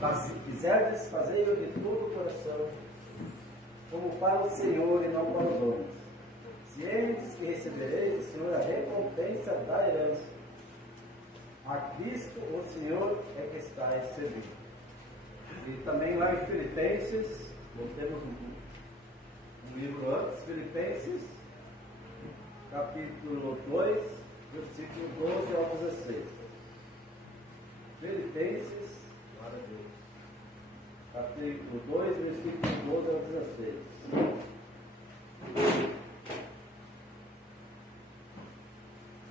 Mas se quiserdes, fazei-o de todo o coração, como para o Senhor e não para os homens. Cientes que recebereis do Senhor a recompensa da herança. A Cristo, o Senhor, é que estáis servindo. E também lá em Filipenses, temos um livro antes, Filipenses, capítulo 2, versículo 12 ao 16. Filipenses, glória a Deus, capítulo 2, versículo 12 ao 16.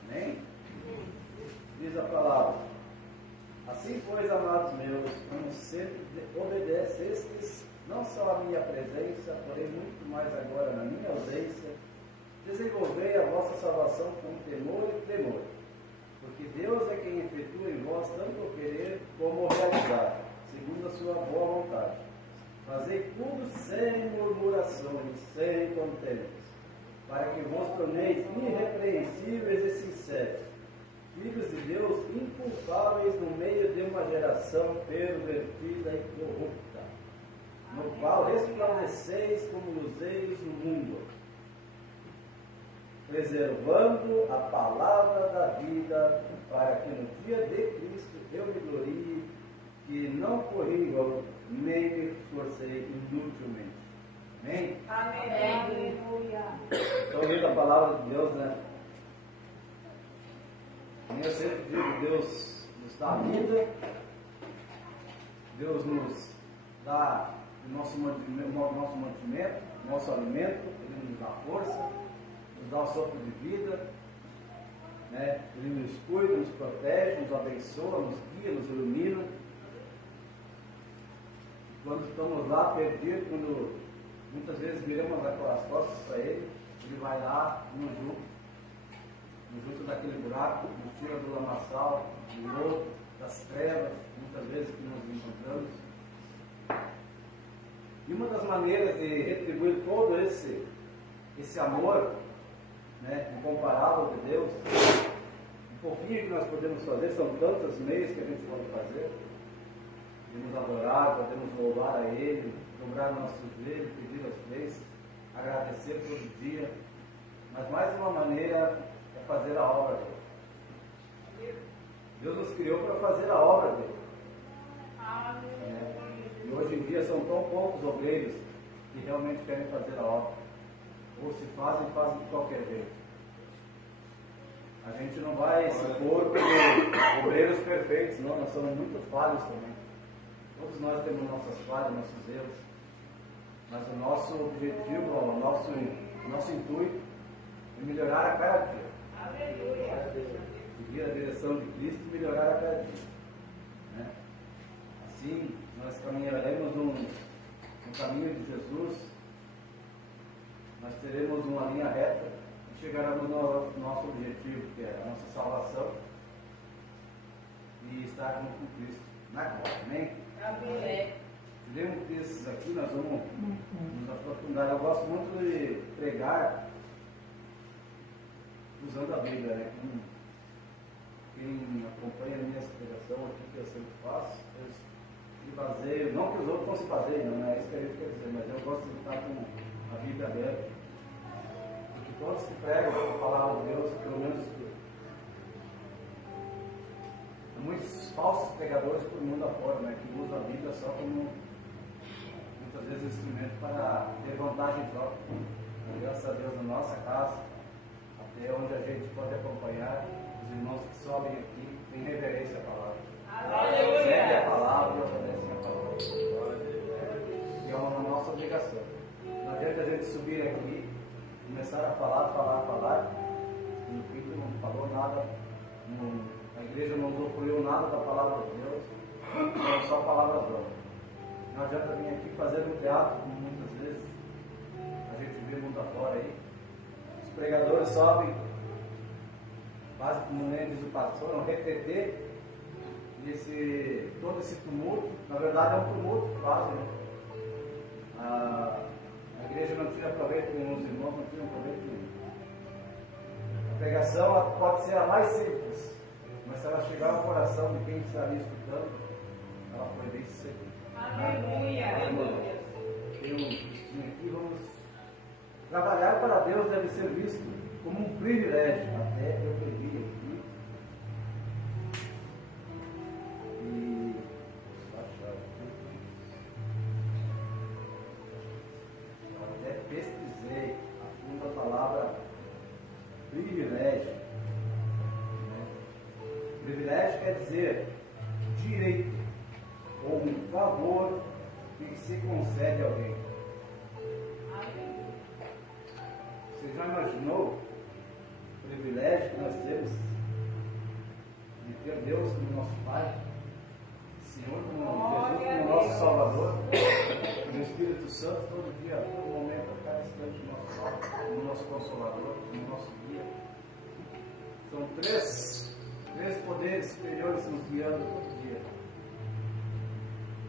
Amém? Diz a palavra: assim, pois, amados meus, como sempre obedecestes, não só a minha presença, porém muito mais agora na minha ausência, desenvolvei a vossa salvação com temor e tremor, porque Deus é quem efetua em vós tanto o querer como o realizar, segundo a sua boa vontade. Fazei tudo sem murmurações, sem contendas, para que vos torneis irrepreensíveis e sinceros, filhos de Deus inculpáveis no meio de uma geração pervertida e corrupta, no qual resplandeceis como luzeiros no mundo, preservando a palavra da vida, para que no dia de Cristo eu me glorie, que não corrijam, nem me esforcei inutilmente. Amém? Amém. Então, lendo a palavra de Deus, né? Eu sempre digo, Deus nos dá a vida, Deus nos dá o nosso mantimento, nosso alimento, Ele nos dá força, nos dá o sopro de vida, né? Ele nos cuida, nos protege, nos abençoa, nos guia, nos ilumina. Quando estamos lá perdidos, quando muitas vezes viramos as costas para Ele, Ele vai lá, nos junta daquele buraco, nos tira do lamaçal, do lodo, das trevas, muitas vezes que nos encontramos. E uma das maneiras de retribuir todo esse amor, né, incomparável de Deus, um pouquinho que nós podemos fazer, são tantos meios que a gente pode fazer. Podemos adorar, podemos louvar a Ele, dobrar nossos joelhos, pedir as bênçãos, agradecer todo dia. Mas mais uma maneira é fazer a obra dele. Deus nos criou para fazer a obra dele. E hoje em dia são tão poucos obreiros que realmente querem fazer a obra. Ou se fazem de qualquer jeito. A gente não vai se pôr como obreiros perfeitos, não, nós somos muito falhos também. Todos nós temos nossas falhas, nossos erros. Mas o nosso objetivo, o nosso intuito é melhorar a cada dia. Aleluia. Seguir a direção de Cristo e melhorar a cada dia. Né? Assim, nós caminharemos no caminho de Jesus, nós teremos uma linha reta e chegaremos no nosso objetivo, que é a nossa salvação e estar junto com Cristo na glória. Amém? Amém. Tiremos desses aqui, nós vamos nos aprofundar. Eu gosto muito de pregar usando a Bíblia, né? Quem acompanha a minha pregação aqui, que eu sempre faço, eu me baseio, não que os outros não se baseiem, não é isso que a gente quer dizer, mas eu gosto de estar com a Bíblia aberta. Porque todos que pregam a palavra de Deus, pelo menos muitos falsos pregadores por mundo afora, né? Que usam a Bíblia só como muitas vezes um instrumento para ter vantagem própria. Graças a Deus, na nossa casa, até onde a gente pode acompanhar, os irmãos que sobem aqui têm reverência à palavra. Segue a palavra e obedecem a palavra. E é uma nossa obrigação. Não adianta a gente subir aqui, começar a falar, e no fim não falou nada, a igreja não usufruiu nada da palavra de Deus, são só palavras novas. Não adianta vir aqui fazer um teatro, como muitas vezes a gente vê mundo afora aí. Os pregadores sobem, fazem como diz o pastor, um repetir, todo esse tumulto. Na verdade é um tumulto que fazem, né? A igreja não tira proveito nenhum, os irmãos não tiram proveito nenhum. A pregação pode ser a mais simples, mas se ela chegar ao coração de quem está ali escutando, ela foi bem sucedida. Aleluia. Tem um textinho aqui, vamos trabalhar para Deus deve ser visto como um privilégio. Até eu peguei aqui. E deixa eu achar aqui. Eu até pesquisei a fundo a palavra privilégio. Privilégio quer dizer direito ou um favor que se concede a alguém. Você já imaginou o privilégio que nós temos de ter Deus como nosso Pai, Senhor como Jesus como nosso Salvador, e o Espírito Santo todo dia, a todo momento, a cada instante no nosso lar, como nosso Consolador, como nosso guia? São três poderes superiores nos guiando todo dia.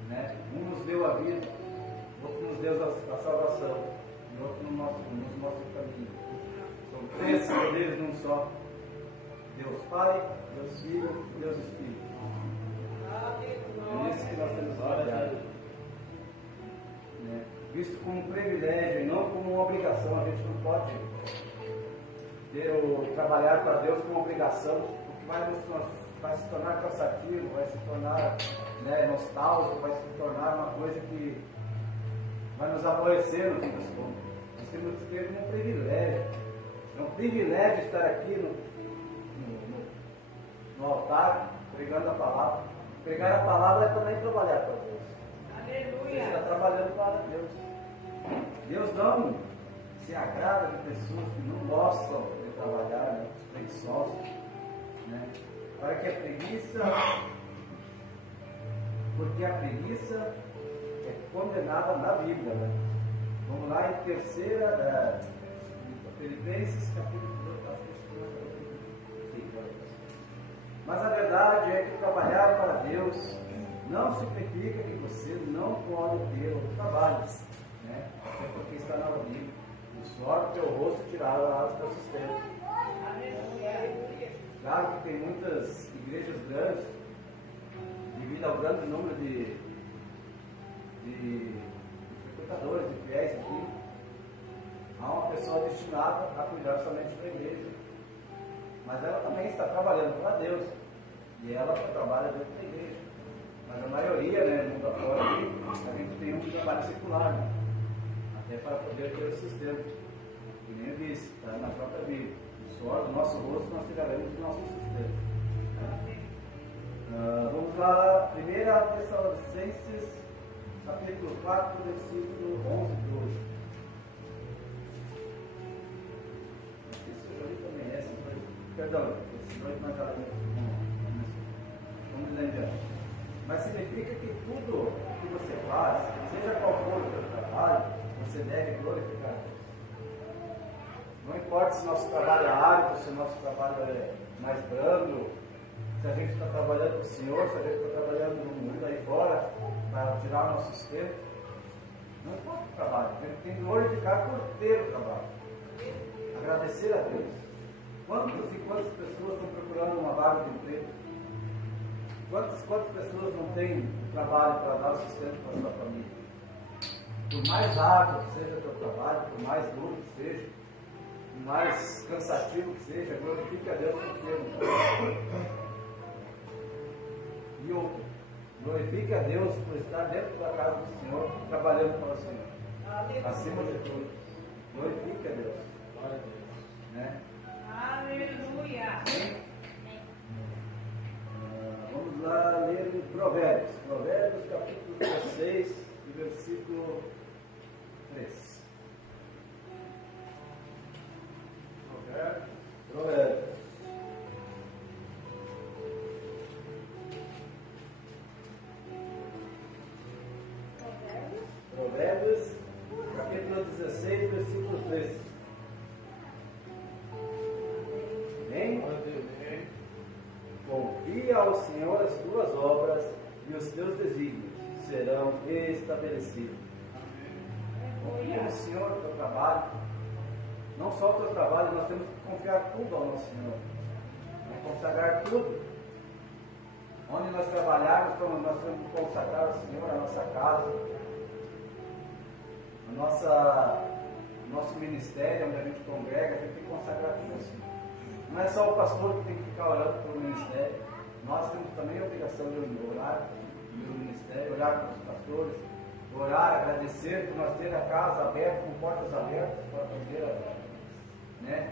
Né? Um nos deu a vida, outro nos deu a salvação, e outro nos mostra o caminho. São três poderes num só: Deus Pai, Deus Filho e Deus Espírito. É isso que nós temos que olhar. Né? Visto como um privilégio e não como uma obrigação. A gente não pode trabalhar para Deus como obrigação, porque vai se tornar cansativo, vai se tornar nostálgico, vai se tornar uma coisa que vai nos aborrecer no fim das contas. Nós temos que ter como um privilégio. É um privilégio estar aqui no altar, pregando a palavra. Pregar a palavra é também trabalhar para Deus. Aleluia. Você está trabalhando para Deus. Deus não se agrada de pessoas que não gostam de trabalhar, né? Os preguiçosos. Né? Para que a preguiça, porque a preguiça é condenada na Bíblia. Né? Vamos lá em terceira, Filipenses, capítulo 2. Mas a verdade é que trabalhar para Deus não significa que você não pode ter outro trabalho. Né? Até porque está na Bíblia. O suor do teu rosto tirado lá do teu sustento. Claro que tem muitas igrejas grandes, devido ao grande número de frequentadores, de fiéis aqui, há uma pessoa destinada a cuidar somente da igreja. Mas ela também está trabalhando para Deus. E ela trabalha dentro da igreja. Mas a maioria, né, no mundo afora, a gente tem um trabalho secular, né? Até para poder ter o sustento. E nem eu disse, está na própria Bíblia. O suor do nosso rosto nós tiraremos do nosso sustento. Vamos lá, 1 Tessalonicenses, capítulo 4, versículo 11 e 12. Isso eu li também, essa foi. Perdão, esse dois mais além. Vamos dizer, mas significa que tudo que você faz, seja qual for o seu trabalho, você deve glorificar Deus. Não importa se nosso trabalho é árduo, se nosso trabalho é mais brando, se a gente está trabalhando para o Senhor, se a gente está trabalhando no mundo aí fora, para tirar o nosso sustento. Não importa o trabalho, a gente tem que glorificar por ter o trabalho. Agradecer a Deus. Quantas e quantas pessoas estão procurando uma vaga de emprego? Quantas pessoas não têm trabalho para dar sustento para a sua família? Por mais árduo que seja o teu trabalho, por mais duro que seja, por mais cansativo que seja, glorifique a Deus por ter um trabalho. E outro, glorifique a Deus por estar dentro da casa do Senhor, trabalhando para o Senhor. Acima de tudo, glorifique a Deus. Glória a Deus. Né? Aleluia. Vamos lá ler em Provérbios. Provérbios, capítulo 16, versículo 3. Provérbios. Provérbios, capítulo 16, versículo 3. Amém? Confia ao Senhor as tuas obras e os teus desígnios serão estabelecidos. Confia no Senhor o teu trabalho. Não só o teu trabalho, nós temos que confiar tudo ao nosso Senhor. Consagrar tudo Onde nós trabalharmos, nós temos que consagrar ao Senhor a nossa casa, nosso ministério, onde a gente congrega, a gente tem que consagrar tudo assim. Não é só o pastor que tem que ficar orando pelo ministério, nós temos também a obrigação de orar pelo ministério, orar pelos pastores, orar, agradecer por nós ter a casa aberta, com portas abertas, para poder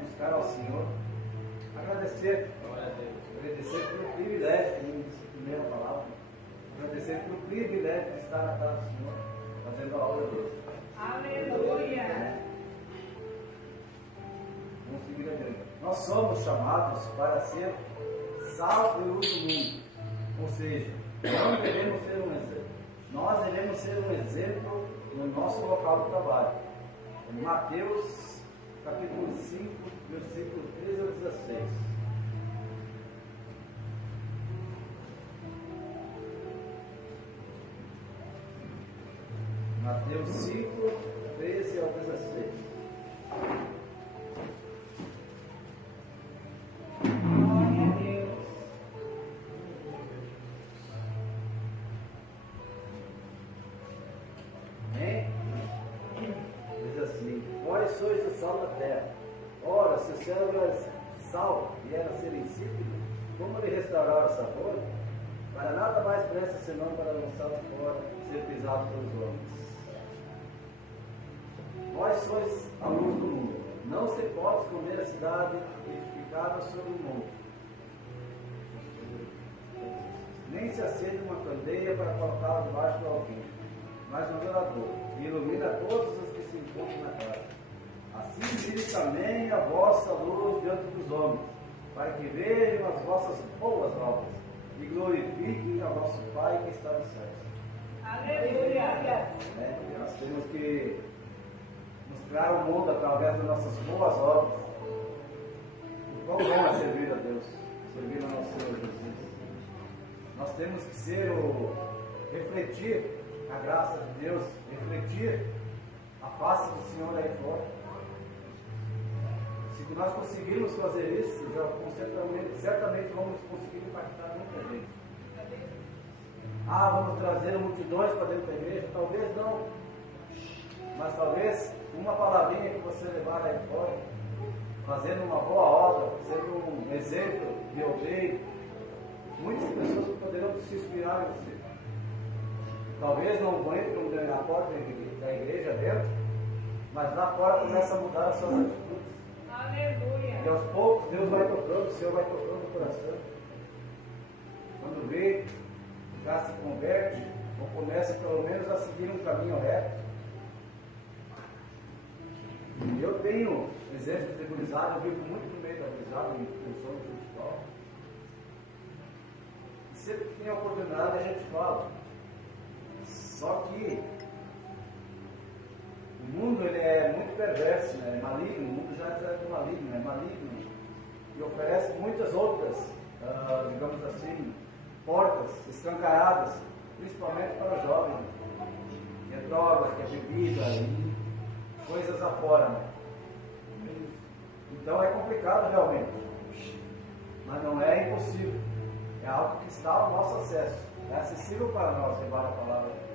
buscar ao Senhor. Agradecer pelo privilégio, como disse a primeira palavra, agradecer pelo privilégio de estar na casa do Senhor, fazendo a obra de Deus. Aleluia! Vamos seguir adiante. Nós somos chamados para ser sal e luz do mundo. Ou seja, não devemos ser um exemplo. Nós devemos ser um exemplo no nosso local de trabalho. Em Mateus, capítulo 5, versículo 13 a 16. Mateus 5, 13 ao 16. Glória a Deus. Amém? Diz assim: vós sois o sal da terra. Ora, se o céu é sal e era ser insípido, como lhe restaurar o sabor? Para nada mais presta senão para lançá-lo fora, ser pisado pelos homens. Vós sois a luz do mundo. Não se pode esconder a cidade edificada sobre o monte, nem se acende uma candeia para colocá-la debaixo do alqueire, mas no velador, e ilumina todos os que se encontram na casa. Assim brilhe também a vossa luz diante dos homens, para que vejam as vossas boas obras e glorifiquem a vosso Pai que está nos céus. Aleluia! Nós temos que mostrar ao mundo através das nossas boas obras o quão bom é servir a Deus, servir ao nosso Senhor Jesus. Nós temos que refletir a graça de Deus, refletir a face do Senhor aí fora. Se nós conseguirmos fazer isso, certamente vamos conseguir impactar muita gente. Vamos trazer multidões para dentro da igreja? Talvez não, mas talvez uma palavrinha que você levar aí fora, fazendo uma boa obra, sendo um exemplo de obreiro, muitas pessoas poderão se inspirar em você. Talvez não entrem na porta da igreja dentro, mas lá fora começa a mudar as suas atitudes. Aleluia! E aos poucos Deus vai tocando, o Senhor vai tocando o coração. Quando vê, já se converte, ou começa pelo menos a seguir um caminho reto. Eu tenho exemplos de gurizada, eu vivo muito no meio da gurizada, em função do futebol. E sempre que tem a oportunidade a gente fala. Só que o mundo ele é muito perverso, né? É maligno, o mundo já é maligno, é maligno. E oferece muitas outras, digamos assim, portas escancaradas, principalmente para os jovens. Que é drogas, que é bebida, e coisas afora, né? Então é complicado realmente, mas não é impossível. É algo que está ao nosso acesso, é acessível para nós levar a palavra de Deus.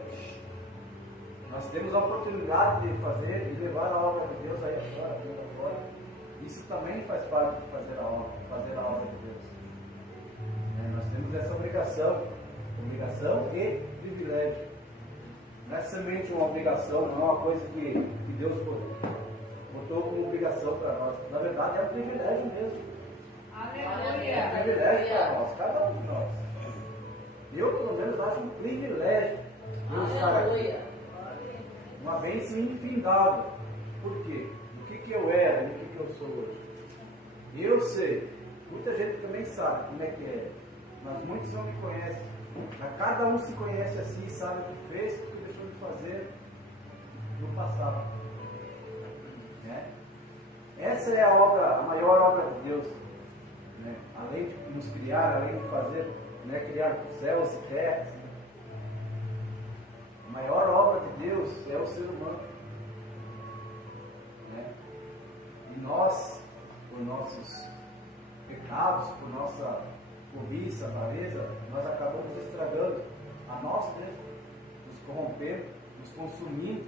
Nós temos a oportunidade de fazer e levar a obra de Deus aí afora. Isso também faz parte de fazer a obra de Deus. Nós temos essa obrigação e privilégio. Não é somente uma obrigação, não é uma coisa que Deus botou como obrigação para nós. Na verdade, é um privilégio mesmo. Aleluia! É um privilégio para nós, cada um de nós. Eu, pelo menos, acho um privilégio de estar aqui. Uma bênção infindável. Por quê? O que eu era e o que eu sou hoje? Eu sei, muita gente também sabe como é que é, mas muitos não me conhecem. Cada um se conhece assim, sabe o que fez, o que deixou de fazer no passado. Essa é a maior obra de Deus. Além de nos criar, além de fazer, criar céus e terras. A maior obra de Deus é o ser humano. E nós, por nossos pecados, por nossa cobiça, avareza, nós acabamos estragando a nós mesmos, nos corrompendo, nos consumindo.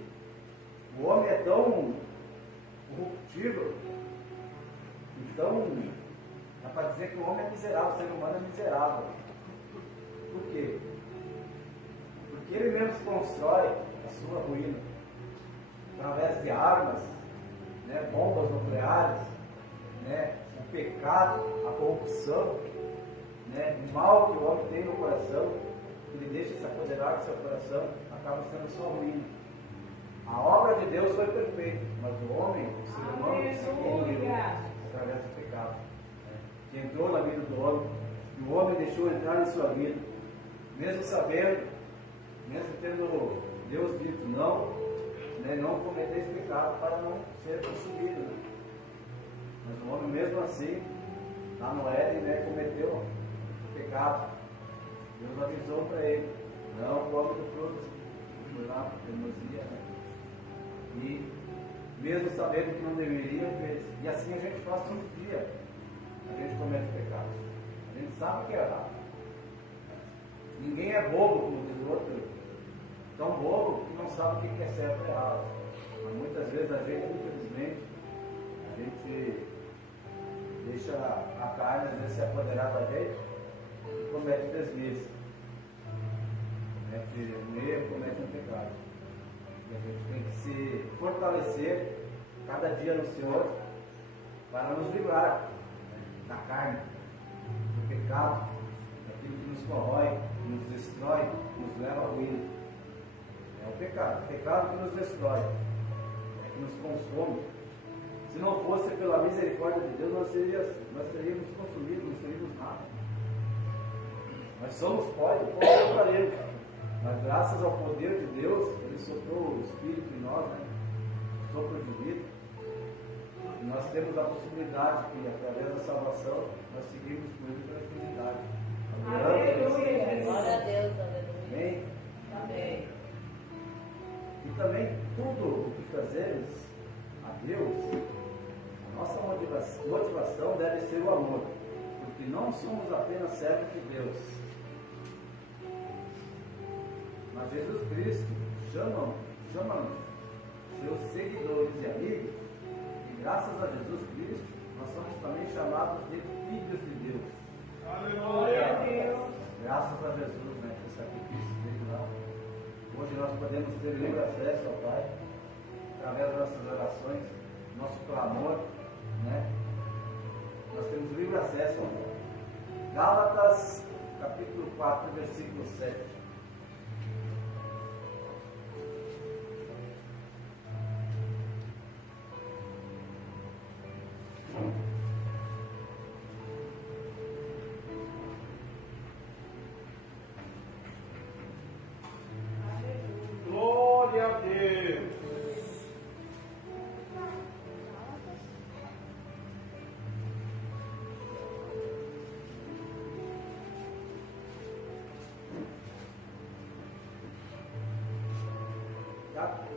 O homem é tão corruptível, então dá para dizer que o homem é miserável, o ser humano é miserável. Por quê? Porque ele mesmo constrói a sua ruína através de armas, né, bombas nucleares, né, o pecado, a corrupção, né, o mal que o homem tem no coração, ele deixa se apoderar do seu coração, acaba sendo sua ruína. A obra de Deus foi perfeita, mas o homem, o ser humano, se corrompeu através do pecado, né, que entrou na vida do homem, e o homem deixou entrar em sua vida, mesmo sabendo, mesmo tendo Deus dito não, né, não cometer esse pecado para não ser consumido, né? Mas o homem mesmo assim, lá no Éden, né, cometeu o pecado. Deus avisou para ele, não come do fruto, foi lá, teimosia, né? E mesmo sabendo que não deveria, fez. E assim a gente faz todo dia. A gente comete pecado. A gente sabe que é errado. Ninguém é bobo, como diz o outro, tão bobo que não sabe o que é certo e errado. Mas muitas vezes a gente, infelizmente, a gente deixa a carne às vezes se apoderar da gente e comete deslize, comete um erro, comete um pecado. E a gente tem que se fortalecer cada dia no Senhor para nos livrar, né, da carne, do pecado, daquilo que nos corrói, nos destrói, nos leva à ruína. É o pecado que nos destrói, é que nos consome. Se não fosse pela misericórdia de Deus, nós teríamos consumido, não seríamos nada. Nós somos pó de pó voltaremos. Mas graças ao poder de Deus, Ele soprou o Espírito em nós, né? O sopro de vida. E nós temos a possibilidade que, através da salvação, nós seguimos com Ele pela eternidade. Aleluia. Glória a Deus, aleluia. Amém? Amém. E também tudo o que fazemos a Deus, a nossa motivação deve ser o amor, porque não somos apenas servos de Deus, mas Jesus Cristo chama-nos seus seguidores e amigos, e graças a Jesus Cristo nós somos também chamados de filhos de Deus. Glória a Deus. Graças a Jesus, né, que o sacrifício dele lá. Hoje nós podemos ter livre acesso ao Pai, através das nossas orações, nosso clamor, né? Nós temos livre acesso ao Pai. Gálatas, capítulo 4, versículo 7. Glória a Deus.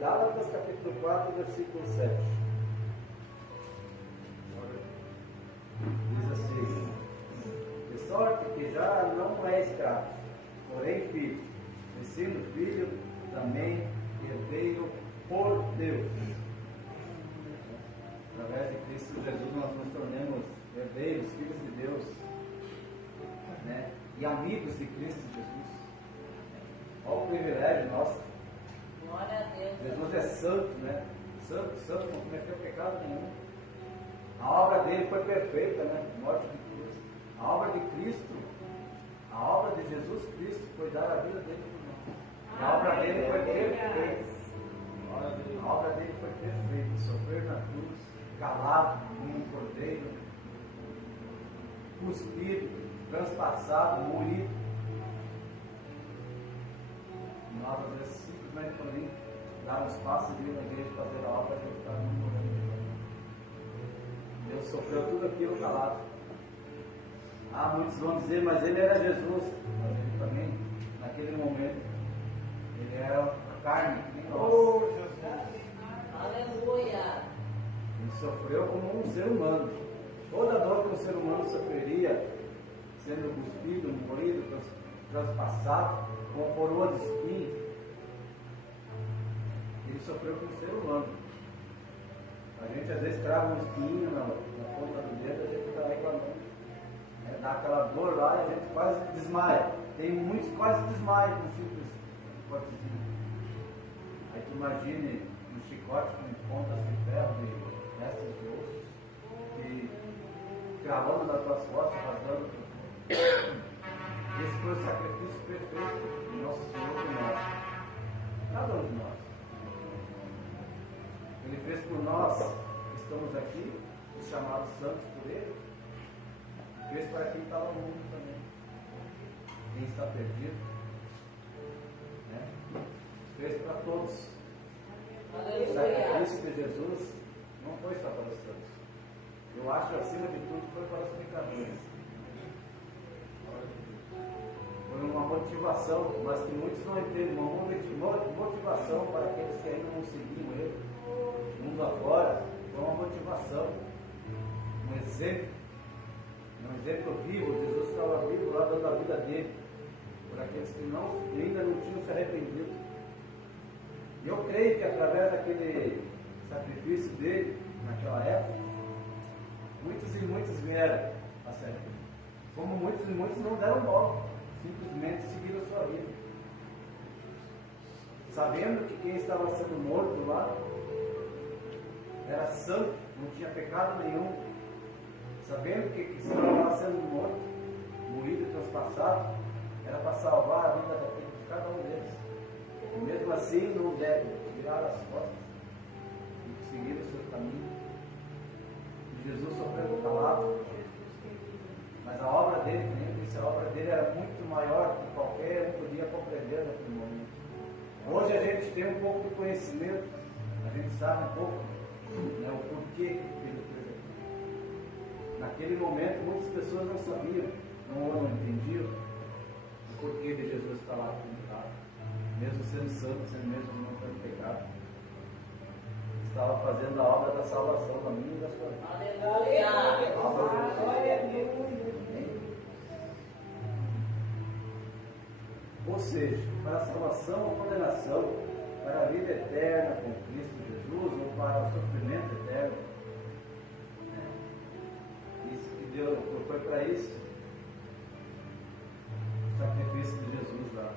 Gálatas capítulo 4, versículo 7. Diz assim: de sorte que já não é escravo, porém filho, e sendo filho, também herdeiro por Deus. Através de Cristo Jesus nós nos tornamos herdeiros, filhos de Deus, né? E amigos de Cristo Jesus. Olha o privilégio nosso. Glória a Deus. Jesus é santo, né? Santo, não cometeu pecado nenhum. A obra dele foi perfeita, né? Morte de cruz. A obra de Cristo, a obra de Jesus Cristo foi dar a vida dele por nós. A obra dele foi perfeita. A obra dele foi perfeita. Sofrer na cruz, calado, como um cordeiro, cuspido, transpassado, moído. E nós, às vezes, simplesmente podemos dar os passos e vir na igreja fazer a obra que ele está morrendo. Deus sofreu tudo aquilo calado. Ah, muitos vão dizer, mas ele era Jesus. Mas ele também, naquele momento, ele era a carne que nem nós. Oh, Jesus. Aleluia. Ele sofreu como um ser humano. Toda dor que um ser humano sofreria sendo cuspido, moído, transpassado, com a coroa de espinhos. Ele sofreu como ser humano. A gente às vezes trava um espinho na ponta do dedo, a gente está reclamando. Dá aquela dor lá e a gente quase desmaia. Tem muitos quase desmaiam com um simples cortezinho. Aí tu imagine um chicote com pontas de ferro, de restos de ossos, que gravando nas tuas costas, rasgando. Esse foi o sacrifício perfeito do nosso Senhor por nós. Cada um de nós. Ele fez por nós que estamos aqui, os chamados santos por Ele. Fez para quem está no mundo também. Quem está perdido. Né? Fez para todos. O sacrifício de Jesus não foi só para os santos. Eu acho que acima de tudo foi para os pecadores. Foi uma motivação, mas que muitos não entendem, uma motivação para aqueles que ainda não seguiam Ele. Mundo afora, foi uma motivação, um exemplo vivo. Jesus estava vivo lá dando a vida dele por aqueles que ainda não tinham se arrependido. E eu creio que através daquele sacrifício dele, naquela época, muitos e muitos vieram a se arrepender. Como muitos e muitos não deram bola, simplesmente seguiram a sua vida. Sabendo que quem estava sendo morto lá era santo, não tinha pecado nenhum, sabendo que estava lá sendo morto, moído e transpassado, era para salvar a vida de cada um deles. E mesmo assim não devem virar as costas e seguir o seu caminho. E Jesus sofreu calado, mas a obra dele, como eu disse, a obra dele era muito maior do que qualquer um podia compreender naquele momento. Hoje a gente tem um pouco de conhecimento, a gente sabe um pouco, né, o porquê que ele fez aquilo. Naquele momento muitas pessoas não sabiam, não entendiam o porquê de Jesus estar lá sentado, mesmo sendo santo, mesmo não tendo pecado. Estava fazendo a obra da salvação da minha e da sua vida. Aleluia! Glória a Deus! Ou seja, para a salvação ou condenação, para a vida eterna com Cristo Jesus ou para o sofrimento eterno. Isso que Deus foi para isso. O sacrifício de Jesus lá.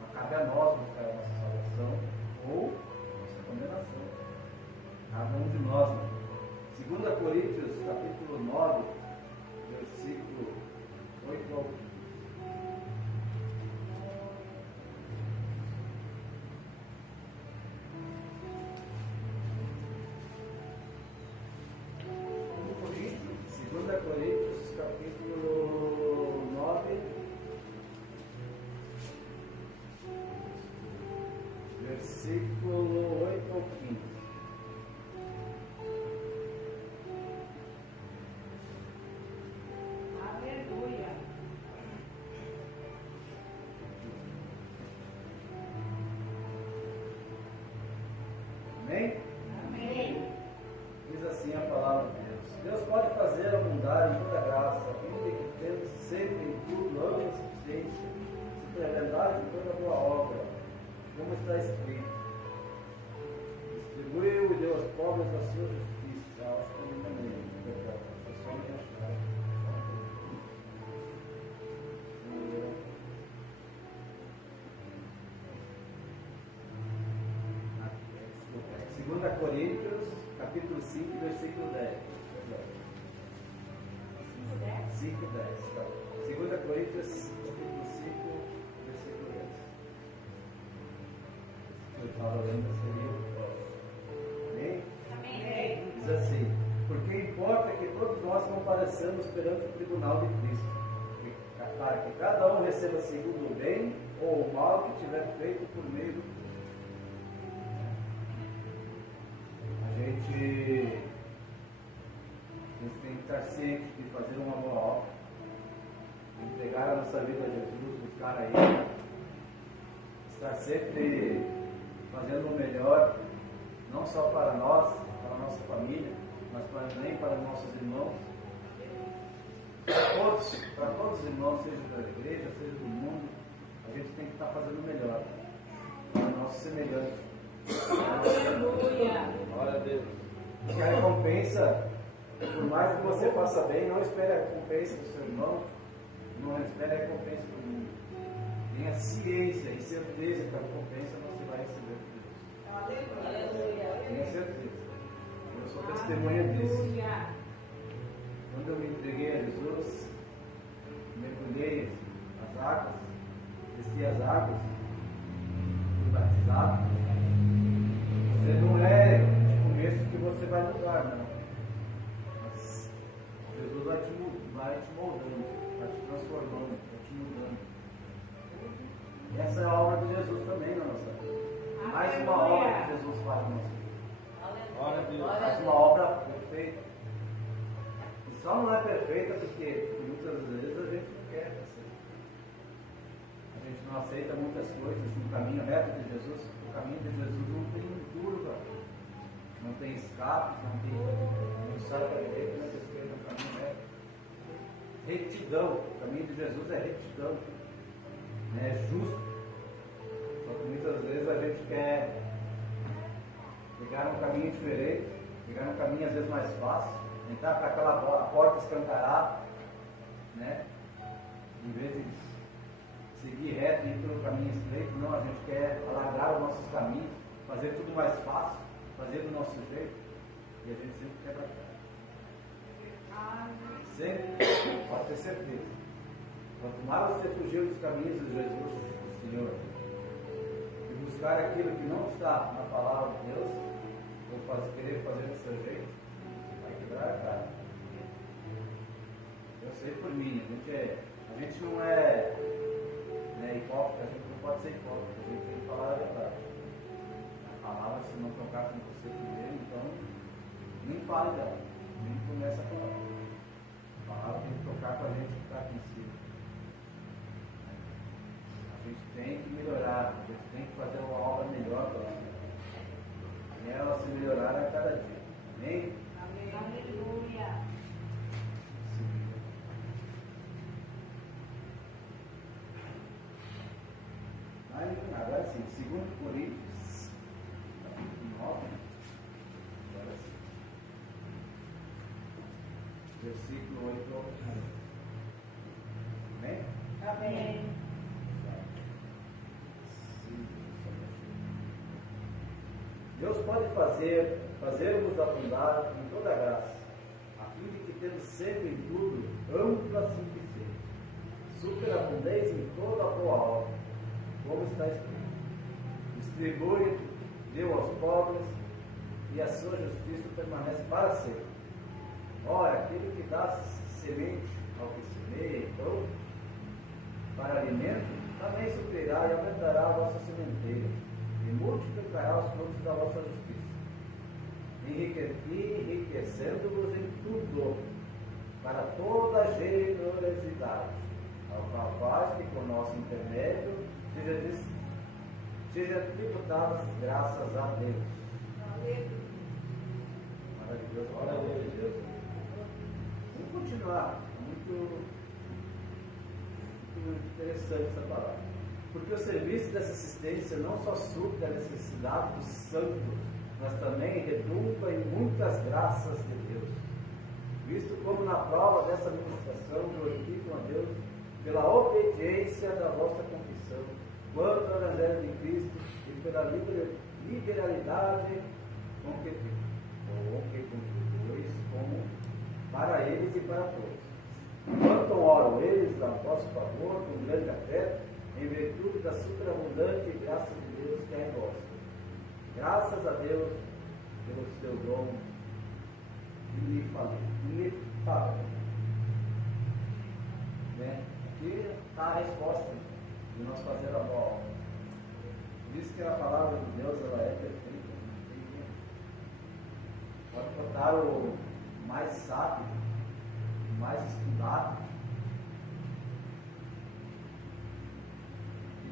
Mas cabe a nós buscar a nossa salvação ou nossa condenação. Cada um de nós. Né? 2 Coríntios, capítulo 9, versículo 8 ao 15. Coríntios, capítulo 9, versículo 8 ao 15. Aleluia! Amém? Amém! Diz assim a palavra de Deus. Deus pode fazer abundar em toda graça, a fim de que temos sempre em tudo ampla suficiência, suplementar de toda boa obra, como está escrito. Distribuiu e deu aos pobres a sua justiça. Acho que eu não lembro, é só me achar. 2 Coríntios, capítulo 5, versículo 10. 5, 10. 2 Coríntios, capítulo 5, versículo 10. Eu estava lendo esse livro. Amém? Amém! Diz assim: porque importa que todos nós compareçamos perante o tribunal de Cristo, para que cada um receba segundo o bem ou o mal que tiver feito por meio do Cristo. A gente tem que estar ciente de fazer uma boa obra, entregar a nossa vida a Jesus, buscar a Ele, estar sempre fazendo o melhor, não só para nós, para a nossa família, mas também para nossos irmãos. para todos os irmãos, seja da igreja, seja do mundo, a gente tem que estar fazendo o melhor para o nosso semelhante. Aleluia. Glória a Deus. E a recompensa, por mais que você faça bem, não espere a recompensa do seu irmão, não espere a recompensa do mundo. Tenha ciência e certeza que a recompensa você vai receber de Deus. Aleluia. Tenha certeza. Eu sou testemunha disso. Aleluia. Quando eu me entreguei a Jesus, mergulhei as águas, desci as águas, fui batizado. Você não é de começo que você vai mudar, não. Mas Jesus vai te moldando, vai te transformando, vai te mudando. E essa é a obra de Jesus também na nossa vida. Mais uma obra que Jesus faz na nossa vida. Glória a Deus. Mais uma obra perfeita. E só não é perfeita porque muitas vezes a gente não quer ser. A gente não aceita muitas coisas no caminho reto de Jesus. O caminho de Jesus não tem curva, não tem escape, não sai para a direita, não para a esquerda, no caminho reto. Retidão. O caminho de Jesus é retidão. É justo. Só que muitas vezes a gente quer pegar um caminho diferente, pegar um caminho às vezes mais fácil, entrar para aquela porta escancarada, né? Em vez de seguir reto e ir pelo caminho estreito, não, a gente quer alargar os nossos caminhos, fazer tudo mais fácil, fazer do nosso jeito, e a gente sempre quebra a cara. Sempre, pode ter certeza. Quanto mais você fugir dos caminhos de Jesus, do Senhor, e buscar aquilo que não está na palavra de Deus, ou querer fazer do seu jeito, vai quebrar a cara. Eu sei por mim, a gente não é hipócrita, a gente não pode ser hipócrita, a gente tem que falar a verdade. A palavra, se não tocar com você primeiro, então nem fale dela, nem começa a falar. A palavra tem que tocar com a gente que está aqui em cima. A gente tem que melhorar, a gente tem que fazer uma obra melhor para ela. E ela se melhorar a cada dia. Amém? Aleluia. Agora sim, 2 Coríntios 9, agora sim. Versículo 8 ao 9. Amém? Amém. Deus pode fazer-vos abundar em toda graça, a fim de que tendo sempre em tudo ampla simplicidade, superabundez em toda a boa obra, como está escrito. Distribui, deu aos pobres, e a sua justiça permanece para sempre. Ora, aquele que dá semente ao que semeia e pão para alimento, também suprirá e aumentará a vossa sementeira, e multiplicará os frutos da vossa justiça, enriquecendo-vos em tudo, para toda a generosidade, ao capaz que por nosso intermédio seja tributadas graças a Deus. Maravilhoso, glória a Deus. Vamos continuar, muito interessante essa palavra. Porque o serviço dessa assistência não só supre a necessidade dos santos, mas também redunda em muitas graças de Deus. Visto como na prova dessa administração glorificam a Deus pela obediência da vossa confissão, quanto ao Evangelho de Cristo e pela liberalidade com que contribuis como para eles e para todos. Quanto oram eles a vosso favor com grande afeto, em virtude da superabundante graça de Deus que é em vós. Graças a Deus pelo seu dom inefável. Né? Aqui está a resposta de nós fazer a boa obra. Diz que a palavra de Deus ela é perfeita. Pode botar o mais sábio, o mais estudado,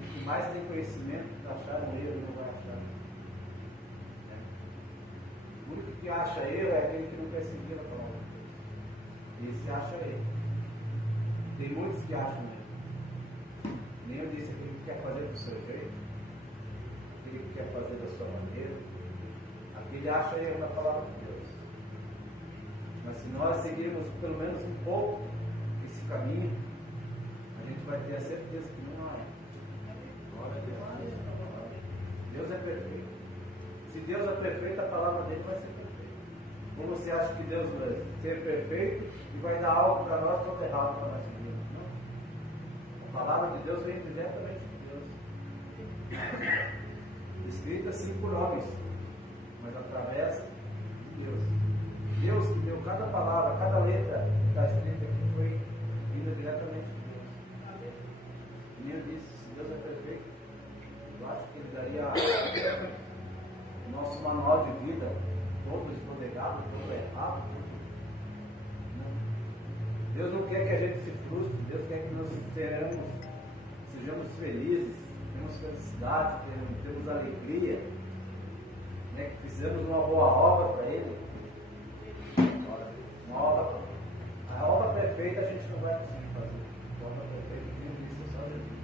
e que mais tem conhecimento para achar um erro não vai achar. O único que acha erro é aquele que não quer seguir a palavra de Deus. Esse acha erro. Tem muitos que acham, né? Nem eu disse aquilo que quer fazer do seu jeito, aquilo que quer fazer da sua maneira. Aquele acha erro na palavra de Deus. Mas se nós seguirmos pelo menos um pouco esse caminho, a gente vai ter a certeza que não é. Glória a Deus. Deus é perfeito. Se Deus é perfeito, a palavra dele vai ser perfeita. Ou você acha que Deus vai ser perfeito e vai dar algo para nós todo errado para nós seguirmos? Não. A palavra de Deus vem diretamente de Deus. Escrita sim por homens, mas através de Deus. Deus que deu cada palavra, cada letra que está escrita aqui foi vinda diretamente de Deus. E eu disse, se Deus é perfeito, eu acho que ele daria o nosso manual de vida todo esbodegado, todo errado. Não. Deus não quer que a gente se frustre, Deus quer que nós sejamos felizes, tenhamos felicidade, temos alegria, né? Que fizemos uma boa obra para Ele. A obra perfeita a gente não vai conseguir fazer. A obra perfeita, isso é só Jesus.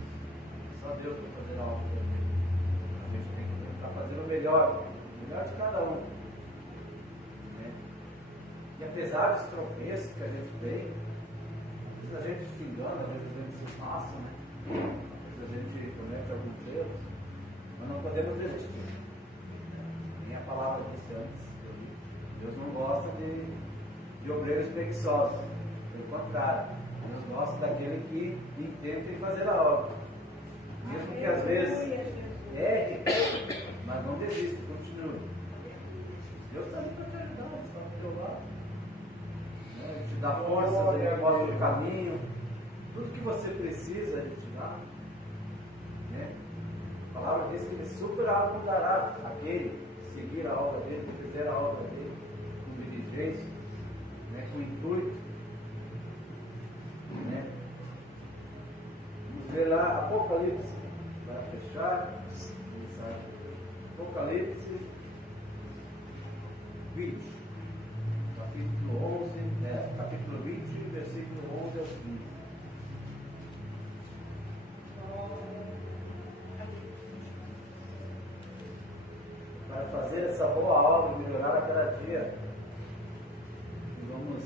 Só Deus para fazer a obra perfeita. A gente tem que tentar fazer o melhor de cada um. Né? E apesar dos tropeços que a gente tem, às vezes a gente se engana, às vezes a gente se passa, né? Às vezes a gente comete alguns erros, mas não podemos desistir. Nem a palavra disse antes. Deus não gosta de obreiros preguiçosos. Pelo contrário, Deus gosta daquele que intenta fazer a obra. Mesmo que às vezes erre, mas não desista, continue. Deus está ali para te ajudar, Ele está do teu lado. Ele te dá força, Ele mostra o caminho. Tudo que você precisa, Ele te dá. Né? A palavra diz que Ele superaboundará aquele que seguir a obra dele, que fizer a obra dele com diligência, né? Com intuito. Né? Vamos ver lá Apocalipse, para fechar. Apocalipse 20, capítulo 20, versículo 11 ao 15. Para fazer essa boa obra e melhorar a cada dia, vamos,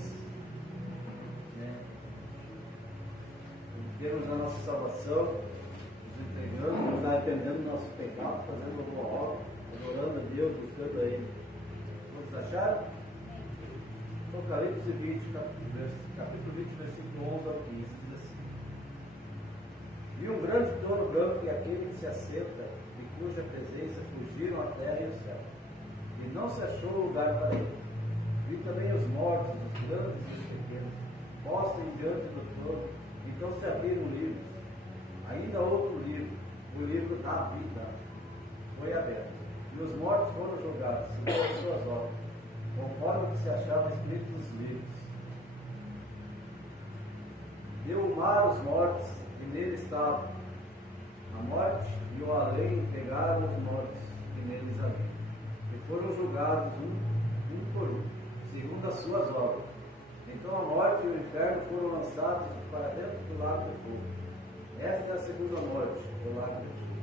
né, termos a nossa salvação, nos entregando, nos arrependendo do nosso pecado, fazendo uma boa obra, adorando a Deus, buscando a Ele. Todos acharam? Apocalipse 20, capítulo 20, versículo 11 ao 15, diz assim: Vi um grande touro branco e aquele que se assenta, de cuja presença fugiram a terra e o céu, e não se achou lugar para ele. Vi também os mortos, os grandes e os pequenos, postos diante do trono, então se abriram livros. Ainda outro livro, o livro da vida, foi aberto, e os mortos foram julgados segundo as suas obras, conforme o que se achava escrito nos livros. Deu o mar os mortos, e nele estavam. A morte e o além pegaram os mortos, e neles além, e foram julgados um por um, segundo as suas obras. Então a morte e o inferno foram lançados para dentro do lago do fogo. Esta é a segunda morte, o lago do fogo.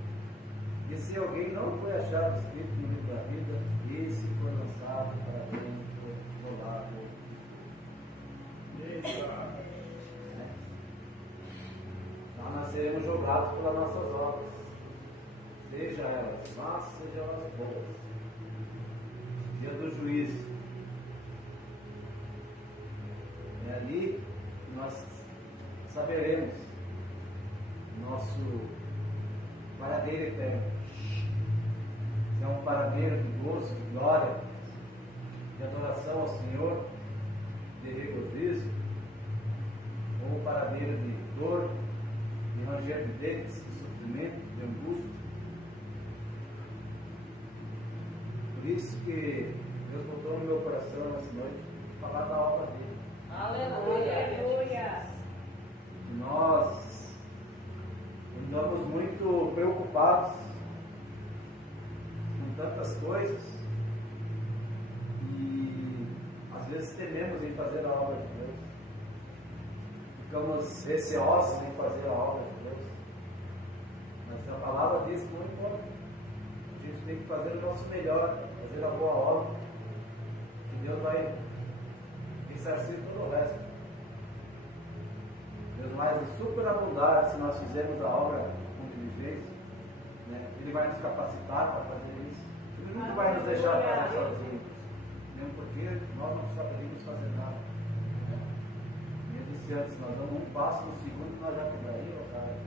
E se alguém não foi achado escrito no livro da vida, esse foi lançado para dentro do lago do fogo. Então nós seremos julgados pelas nossas obras, seja elas más, seja elas boas. Dia do juízo. É ali que nós saberemos nosso paradeiro eterno. Se é um paradeiro de gozo, de glória, de adoração ao Senhor, de regozijo, ou um paradeiro de dor, de ranger de dentes, de sofrimento, de angústia. Por isso que Deus botou no meu coração essa noite falar da obra dele. Aleluia! Nós andamos muito preocupados com tantas coisas e às vezes tememos em fazer a obra de Deus. ficamos receosos em fazer a obra de Deus. Mas a palavra diz que não importa. A gente tem que fazer o nosso melhor, fazer a boa obra, que Deus vai ressarcir todo o resto. Deus vai superabundar se nós fizermos a obra com diligência. Né? Ele vai nos capacitar para fazer isso. Ele nunca vai nos deixar fazer sozinhos. Mesmo porque nós não saberíamos fazer nada. Eu disse antes, nós damos um passo no segundo e nós já quebraríamos, cara.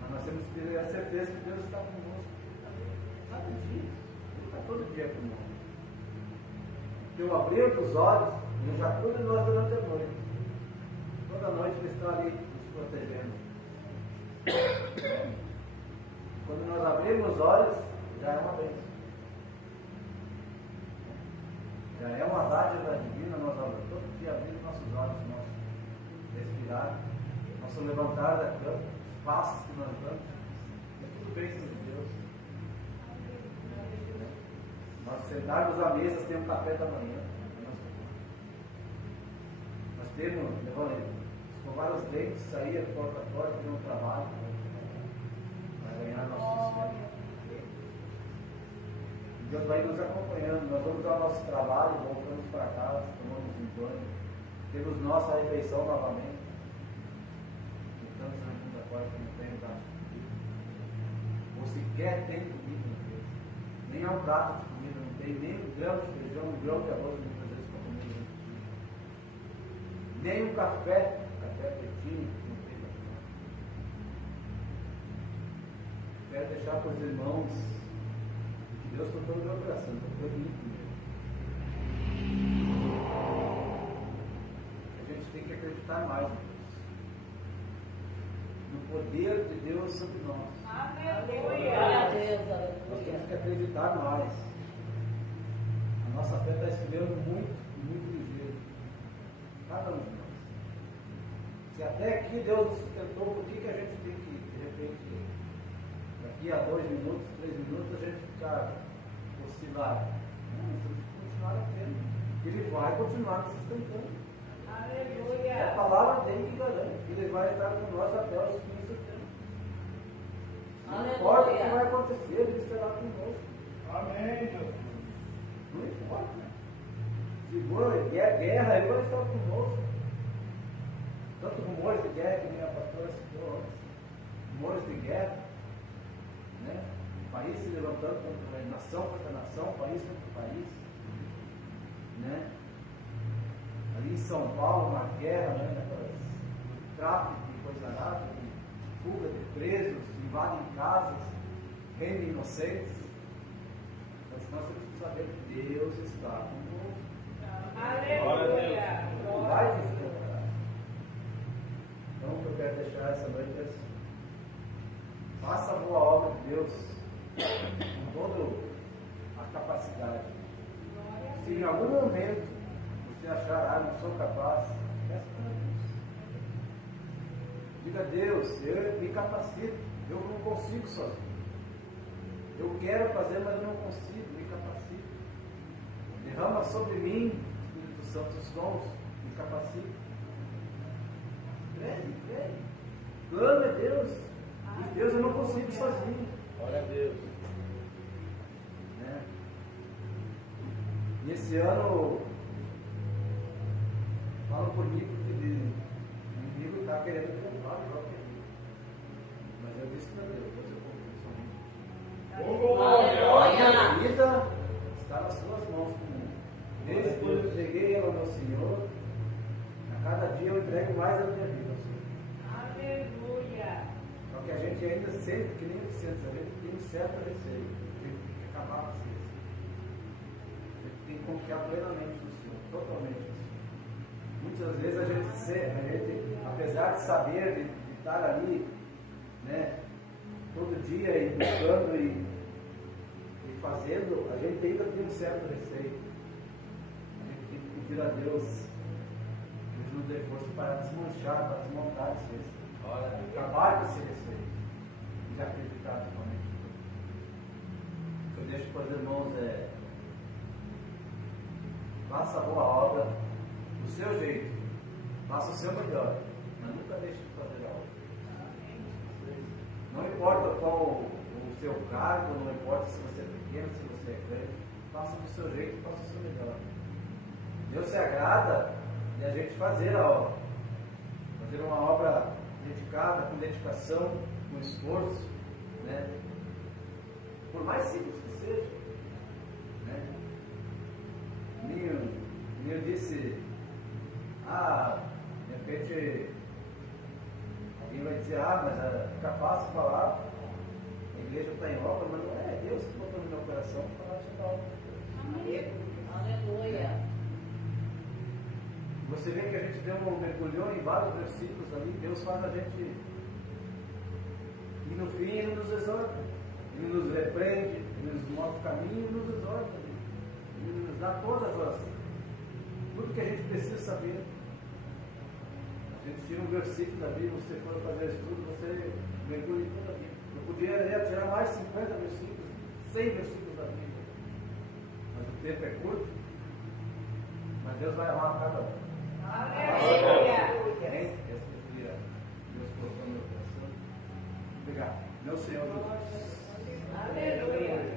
Mas nós temos que ter a certeza que Deus está conosco. Cada dia. Ele está todo dia conosco. Eu abrir os olhos, Ele já cuida de nós durante a noite. Toda noite Ele está ali nos protegendo. Quando nós abrimos os olhos, já é uma bênção. Já é uma dádiva divina, nós todo dia abrimos nossos olhos, nosso respirar, nosso levantar da cama, os passos que nós damos, é tudo bênção de Deus. Nós sentarmos à mesa, temos um café da manhã. Nós temos, escovar os dentes, sair de porta a porta, ter um trabalho para ganhar nosso sustento. Deus vai nos acompanhando, nós vamos ao nosso trabalho, voltamos para casa, tomamos um banho, temos nossa refeição novamente. Estamos na quinta-feira que não tem prato de comida. Ou sequer tem comida na mesa. Nem há um prato de comida, não tem nem um grão de feijão, um grão de arroz, muitas vezes para comer. Nem um café pretinho, não tem para tomar. Quero deixar para os irmãos. Deus tocou no meu coração, tocou em mim primeiro. A gente tem que acreditar mais em Deus. No poder de Deus sobre nós. Aleluia. Nós temos que acreditar mais. A nossa fé está esfriando muito, muito ligeiro. Cada um de nós. Se até aqui Deus nos sustentou, por que a gente tem que, de repente, daqui a 2 minutos, 3 minutos, a gente ficar oscilar? Não, temos que continuar atento. Ele vai continuar nos sustentando. Aleluia. É a palavra dele que garante. Ele vai estar com nós até os fins do tempo. Não importa o que vai acontecer, ele estará conosco. Amém, Jesus. Não importa. Se for guerra, ele vai estar conosco. Tanto rumores de guerra que nem a pastora citou antes. Rumores de guerra. Né? O país se levantando contra nação, país contra país. Né? Ali em São Paulo, uma guerra, né? Tráfico de coisa arada, fuga de presos, invadem casas, rendem inocentes. Mas nós temos que saber que Deus está conosco. Aleluia. Não vai desesperar. Então, o que eu quero deixar essa noite é assim: faça a boa obra de Deus com toda a capacidade. Se em algum momento você achar, não sou capaz, peça para Deus. Diga a Deus, eu me capacito, eu não consigo sozinho. Eu quero fazer, mas não consigo, me capacito. Derrama sobre mim, Espírito Santo, os dons, me capacito. Crede. Clame a Deus. E Deus, eu não consigo sozinho. Glória a Deus. Né? E esse ano, falo por mim, porque o inimigo está querendo derrubar o próprio inimigo. Mas eu disse para Deus, eu confio somente. A minha vida está nas suas mãos comigo. Desde quando eu entreguei ela ao meu Senhor, a cada dia eu entrego mais a minha vida ao Senhor. Aleluia. Só que a gente ainda sempre, que nem o Vicente, a gente tem um certo receio. A gente tem que acabar com isso. A gente tem que confiar plenamente no Senhor, totalmente no Senhor. Muitas vezes a gente apesar de saber, de estar ali, né, todo dia e buscando e fazendo, a gente ainda tem um certo receio. A gente tem que pedir a Deus que Ele nos dê força para desmanchar, para desmontar esse receio. Acabar com esse receio de acreditar totalmente. O que eu deixo para os irmãos é: faça a boa obra do seu jeito, Faça o seu melhor, mas nunca deixe de fazer algo. Não importa qual o seu cargo, não importa se você é pequeno, se você é grande, faça do seu jeito, faça o seu melhor. Deus se agrada de a gente fazer a obra. Fazer uma obra dedicada, com dedicação, com esforço, né? Por mais simples que seja, né? Ninho disse, de repente alguém vai dizer, mas fica fácil falar, a igreja está em obra, mas não é Deus que botou no meu coração para falar de obra. Aleluia. Você vê que a gente mergulhou em vários versículos ali, Deus faz a gente, e no fim Ele nos exorta, Ele nos repreende, Ele nos mostra o caminho e nos exorta, Ele nos dá tudo que a gente precisa saber. A gente tira um versículo da Bíblia, você for fazer estudo, você mergulha em toda a Bíblia. Eu poderia tirar mais 50 versículos, 100 versículos da Bíblia, mas o tempo é curto, mas Deus vai amar cada um. Aleluia. Deus colocou no meu coração. Obrigado. Meu Senhor Jesus. Aleluia.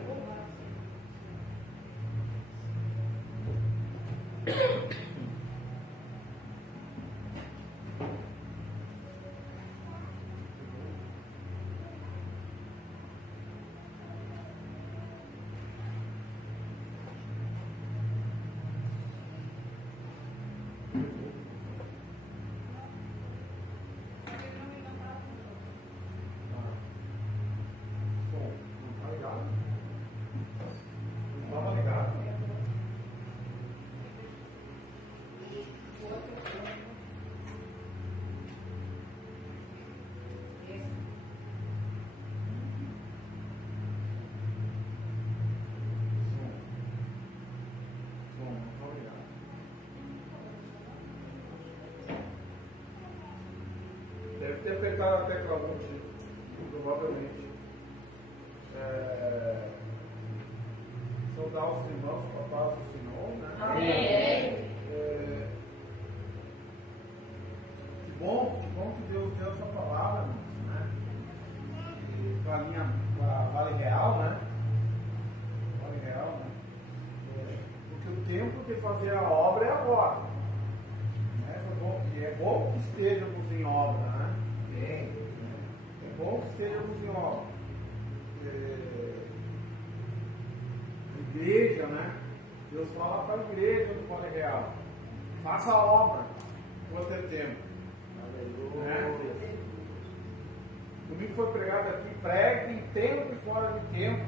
Deve ter apertado a tecla 1, provavelmente. Saudar os irmãos, papai do Senhor, né? Amém. Que bom que Deus deu essa palavra, né? Para Vale Real, né? Vale Real, né? Porque o tempo de fazer a obra é agora. E é bom que estejamos em obra, né? É bom que estejamos em obra. Igreja, né? Deus fala para a igreja do Vale Real: faça a obra enquanto é tempo. Aleluia. Domingo foi pregado aqui: pregue em tempo e fora de tempo.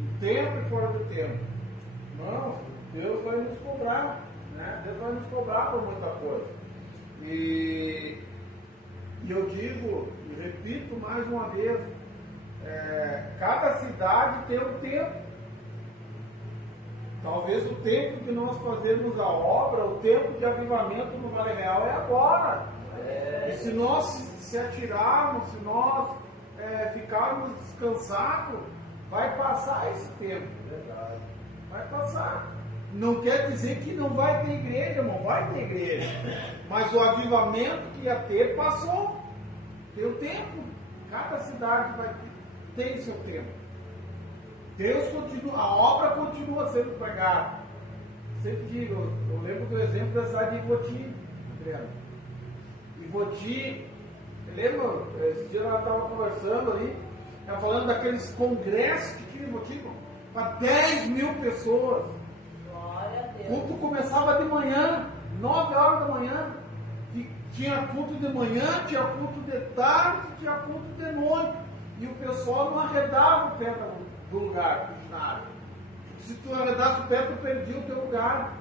Em tempo e fora do tempo. Não, Deus vai nos cobrar, né? Deus vai nos cobrar por muita coisa. E eu digo e repito mais uma vez: cada cidade tem um tempo. Talvez o tempo que nós fazemos a obra, o tempo de avivamento no Vale Real é agora. E se nós se atirarmos, se nós ficarmos descansados, vai passar esse tempo. Vai passar. Não quer dizer que não vai ter igreja, irmão, vai ter igreja. Mas o avivamento que ia ter passou. Tem o tempo. Cada cidade tem seu tempo. Deus continua, a obra continua sendo pregada. Sempre digo, eu lembro do exemplo da cidade de Ivoti, Adriano. Ivoti, lembra? Esse dia ela estava conversando ali, ela falando daqueles congressos que tinha em Ivoti, para 10 mil pessoas. Glória a Deus. O culto começava de manhã, 9 horas da manhã. E tinha culto de manhã, tinha culto de tarde, tinha culto de noite. E o pessoal não arredava o pé do lugar, do ginásio. Se tu arredasse o pé, tu perdia o teu lugar.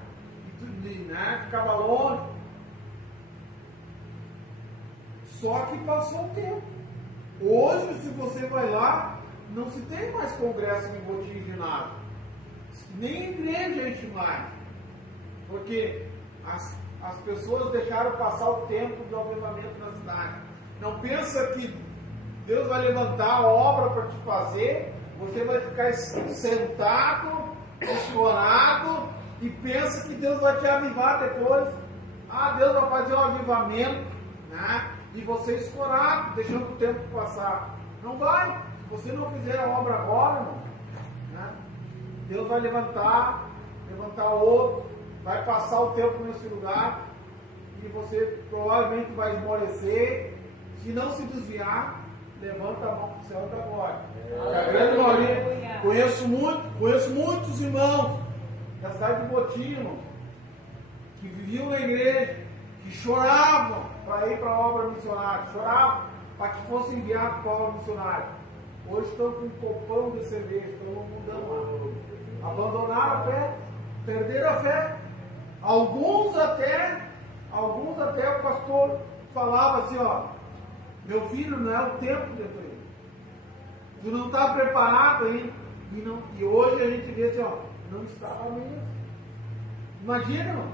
E tu, né, ficava longe. Só que passou o tempo. Hoje, se você vai lá, não se tem mais congresso em Ivoti e ginásio. Nem igreja enche mais. Porque as pessoas deixaram passar o tempo do avivamento na cidade. Não pensa que Deus vai levantar a obra para te fazer, você vai ficar sentado, chorado, e pensa que Deus vai te avivar depois. Deus vai fazer um avivamento, né? E você escorar, deixando o tempo passar. Não vai. Se você não fizer a obra agora, irmão, né? Deus vai levantar outro, vai passar o tempo nesse lugar e você provavelmente vai esmorecer. Se não se desviar, levanta a mão para o céu da glória. A grande maioria, conheço muitos irmãos da cidade de Botim, irmão, que viviam na igreja, que choravam para ir para a obra missionária, choravam para que fosse enviado para a obra missionária. Hoje estão com um copão de cerveja, estão mudando lá. Abandonaram a fé, perderam a fé. Alguns até o pastor falava assim, ó, meu filho, não é o tempo de tu ir. Tu não está preparado ainda. E hoje a gente vê assim, ó, não estava mesmo. Imagina, irmão.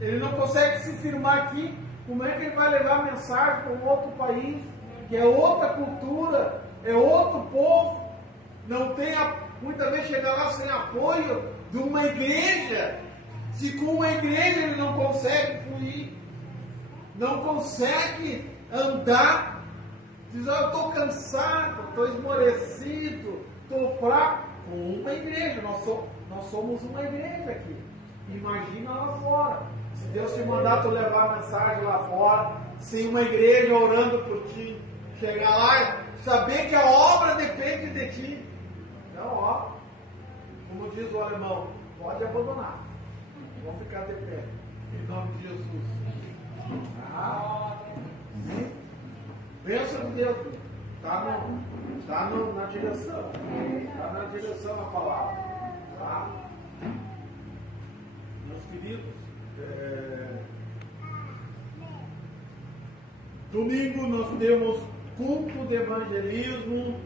Ele não consegue se firmar aqui. Como é que ele vai levar a mensagem para um outro país, que é outra cultura, é outro povo? Não tem, muitas vezes chega lá sem apoio de uma igreja. Se com uma igreja ele não consegue fluir, não consegue andar, diz, eu estou cansado, estou esmorecido, estou fraco. Com uma igreja, nós somos uma igreja aqui. Imagina lá fora. Se Deus te mandar tu levar a mensagem lá fora, sem uma igreja orando por ti, chegar lá e saber que a obra depende de ti. Então, ó, como diz o alemão, pode abandonar. Vamos ficar de pé. Em nome de Jesus. Bênção de Deus. Está na direção. Está na direção da palavra. Tá? Meus queridos, domingo nós temos culto de evangelismo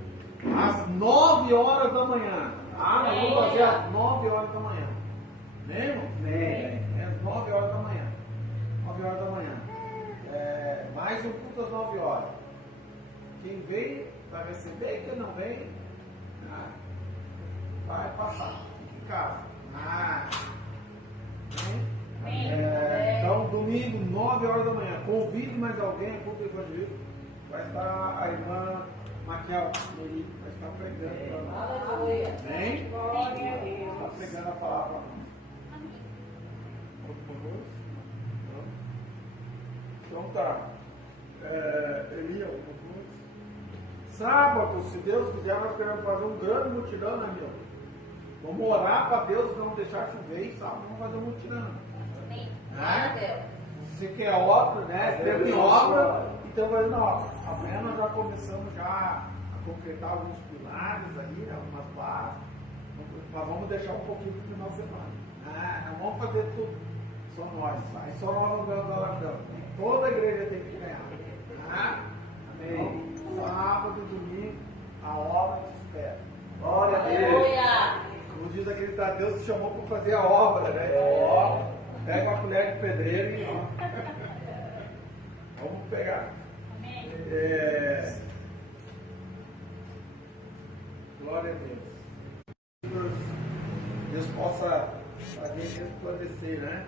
às 9 horas da manhã. Tá? Nós vamos fazer às 9 horas da manhã. Mesmo? Às 9 horas da manhã. 9 horas da manhã. Mais um culto às 9 horas. Quem veio vai receber, quem não veio vai passar. Fica em casa. Então, domingo, 9 horas da manhã. Convide mais alguém, culto do evangelismo. Vai estar a irmã Maquiel Neri, vai estar pregando para nós. Amém? Está pregando a palavra. Então tá. Elias, sábado, se Deus quiser, nós queremos fazer um grande mutirão, né, meu? Vamos orar para Deus não deixar chover e sábado vamos fazer um mutirão. Né? Você quer obra, né? Teve obra, então vai na obra. Amanhã nós já começamos já a concretar alguns pilares aí, algumas bases. Mas vamos deixar um pouquinho para o final de semana. Não vamos fazer tudo. Só nós. Aí só nós vamos ganhar o galardão. Toda a igreja tem que ganhar. Amém. Então, sábado e domingo, a obra te espera. Glória a Deus. Como diz aquele Deus te chamou para fazer a obra, né? Então, pega uma colher de pedreiro e vamos pegar. Glória a Deus. Deus possa fazer resplandecer, né?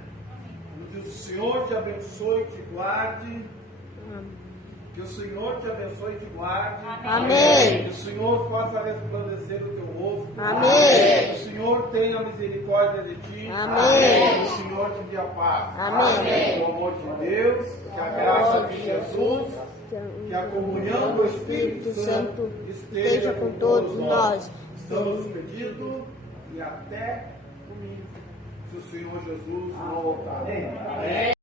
Que o Senhor te abençoe e te guarde. Que o Senhor te abençoe e te guarde. Amém. Que o Senhor faça resplandecer o teu rosto. Amém. Que o Senhor tenha misericórdia de ti. Amém. Que o Senhor te dê a paz. Amém. O amor de Deus, que a graça de Jesus, que a comunhão do Espírito Santo esteja com todos nós. Estamos despedidos e até domingo, se o Senhor Jesus voltar. Amém.